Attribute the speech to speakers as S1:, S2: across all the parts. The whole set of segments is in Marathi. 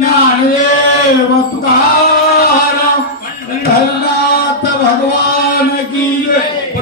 S1: ज्ञानदेव तुकाराम भगवान की जय।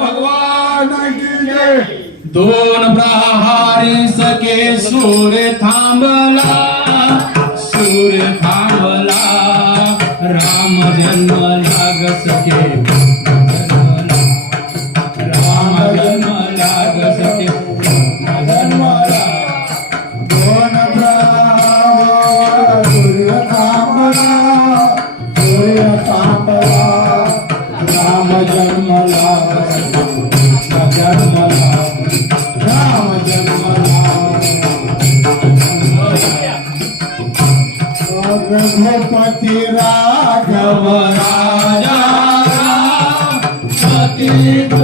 S1: भगवान की जय।
S2: दोन प्रहारी सके सूर्य थांबला।
S1: रघुपती राघव
S2: राजा पतित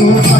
S1: Thank.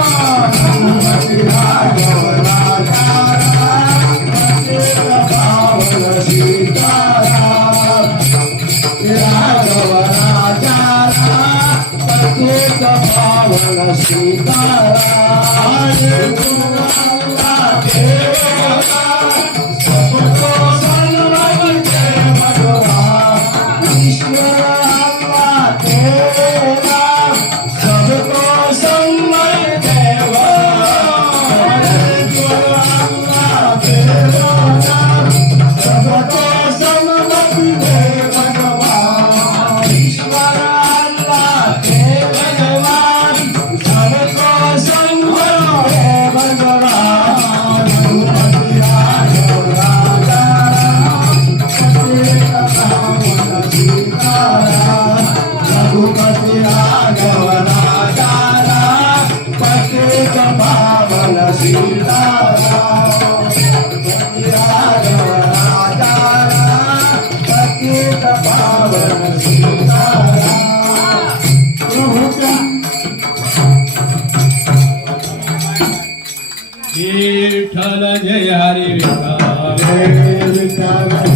S3: Alas 拉 हरी विठ्ठल